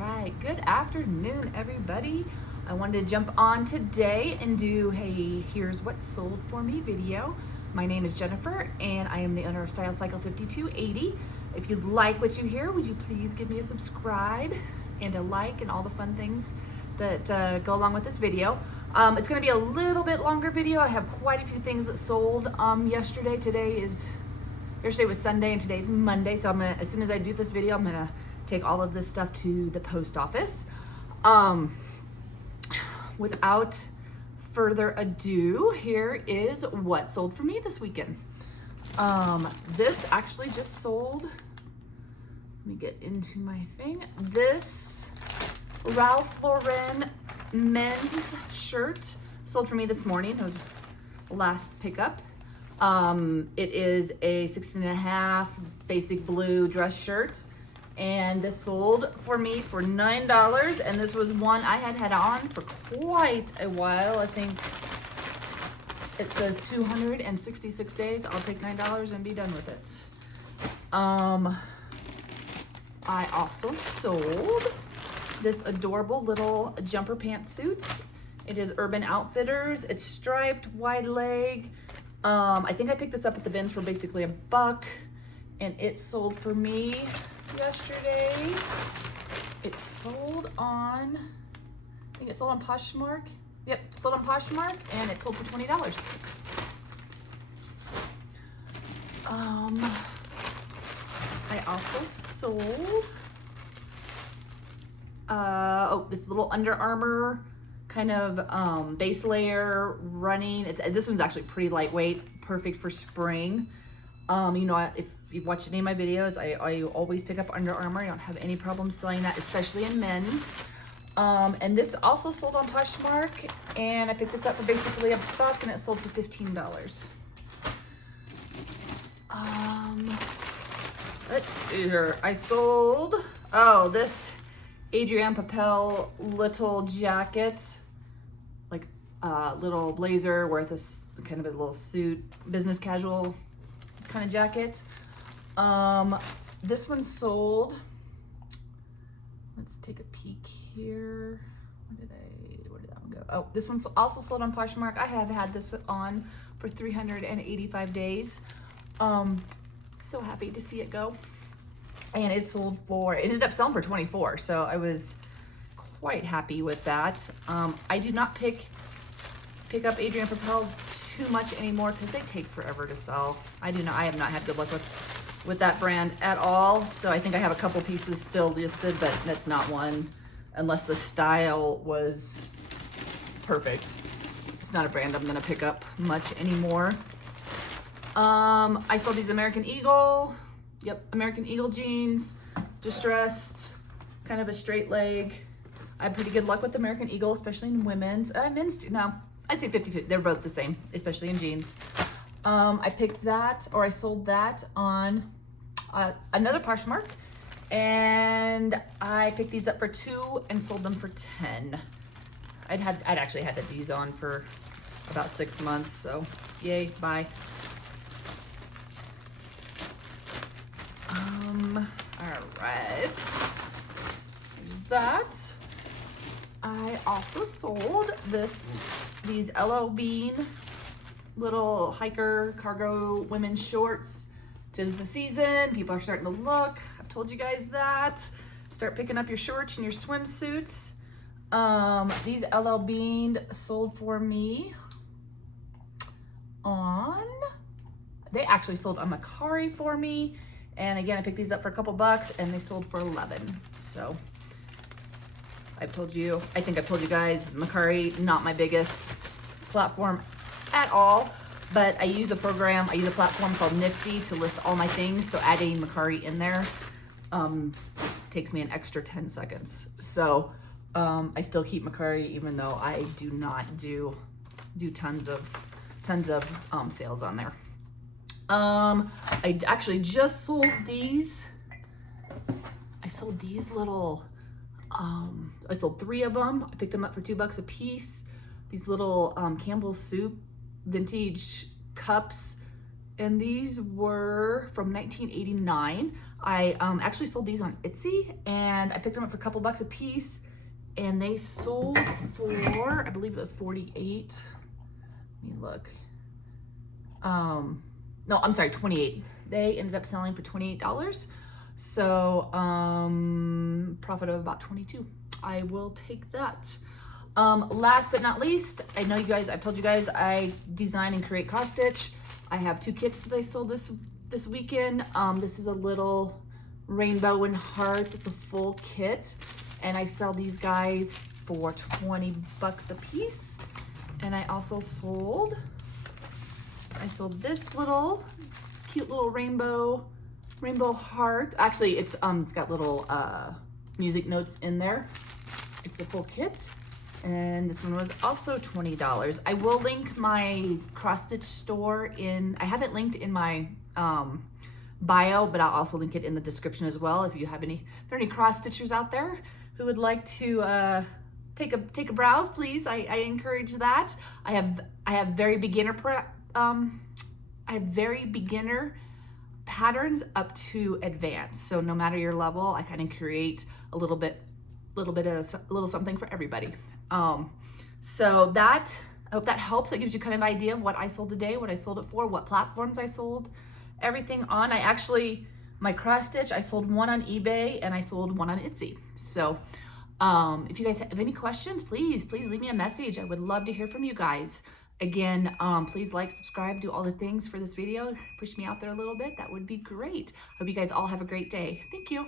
right, good afternoon, everybody. I wanted to jump on today and do a here's what sold for me video. My name is Jennifer and I am the owner of Style Cycle 5280. If you like what you hear, would you please give me a subscribe and a like and all the fun things that go along with this video. It's going to be a little bit longer video. I have quite a few things that sold yesterday. Yesterday was Sunday and today's Monday, so as soon as I do this video, I'm gonna take all of this stuff to the post office. Without further ado, here is what sold for me this weekend. This actually just sold. Let me get into my thing. This Ralph Lauren men's shirt sold for me this morning. It was last pickup. It is a 16.5 basic blue dress shirt, and this sold for me for $9, and this was one I had on for quite a while. I think it says 266 days. I'll take $9 and be done with it. I also sold this adorable little jumper pantsuit. It is Urban Outfitters. It's striped, wide leg. I think I picked this up at the bins for basically $1, and it sold for me yesterday. It sold on, I think it sold on Poshmark. Yep, it sold on Poshmark, and it sold for $20. I also sold, this little Under Armour kind of base layer running. This one's actually pretty lightweight, perfect for spring. You know, if you've watched any of my videos, I always pick up Under Armour. I don't have any problem selling that, especially in men's. And this also sold on Poshmark, and I picked this up for basically $1, and it sold for $15. Let's see here. I sold, this Adrienne Papel little jacket, like little blazer with this kind of a little suit, business casual kind of jacket. This one sold, let's take a peek here. Where did that one go? Oh, this one's also sold on Poshmark. I have had this on for 385 days. So happy to see it go. And it ended up selling for $24, so I was quite happy with that. I do not pick up Adrienne Papel too much anymore because they take forever to sell. I have not had good luck with that brand at all. So I think I have a couple pieces still listed, but that's not one, unless the style was perfect. It's not a brand I'm gonna pick up much anymore. I saw these American Eagle jeans, distressed, kind of a straight leg. I had pretty good luck with American Eagle, especially in women's. Men's too. No, I'd say 50-50. They're both the same, especially in jeans. I picked that, or I sold that on another Poshmark, and I picked these up for $2 and sold them for $10. I'd actually had these on for about 6 months, so yay, bye. All right, there's that. I also sold these LO Bean little hiker cargo women's shorts. 'Tis the season, people are starting to look. I've told you guys that. Start picking up your shorts and your swimsuits. These LL Bean sold for me they actually sold on Mercari for me. And again, I picked these up for a couple bucks, and they sold for $11. So I think I've told you guys, Mercari, not my biggest platform at all, but I use a platform called Nifty to list all my things. So adding Mercari in there takes me an extra 10 seconds. So I still keep Mercari, even though I do not do tons of sales on there. I actually just sold these. I sold these little, I sold 3 of them. I picked them up for $2 a piece. These little Campbell's Soup vintage cups. and these were from 1989. I actually sold these on Etsy, and I picked them up for a couple bucks a piece, and they sold for, I believe it was 48. Let me look. No, I'm sorry, 28. They ended up selling for $28. So, profit of about 22. I will take that. Last but not least, I know you guys, I've told you guys I design and create cross stitch. I have 2 kits that I sold this weekend. This is a little rainbow and heart. It's a full kit, and I sell these guys for 20 bucks a piece. And I also sold this little cute little rainbow heart. Actually, it's got little music notes in there. It's a full kit, and this one was also $20. I will link my cross stitch store I have it linked in my bio, but I'll also link it in the description as well. If there are any cross stitchers out there who would like to take a browse, please. I encourage that. I have very beginner patterns up to advanced. So no matter your level, I kind of create a little something for everybody. So I hope that helps. That gives you kind of an idea of what I sold today, what I sold it for, what platforms I sold everything on. My cross stitch, I sold one on eBay and I sold one on Etsy. So if you guys have any questions, please leave me a message. I would love to hear from you guys. Again, please like, subscribe, do all the things for this video. Push me out there a little bit. That would be great. Hope you guys all have a great day. Thank you.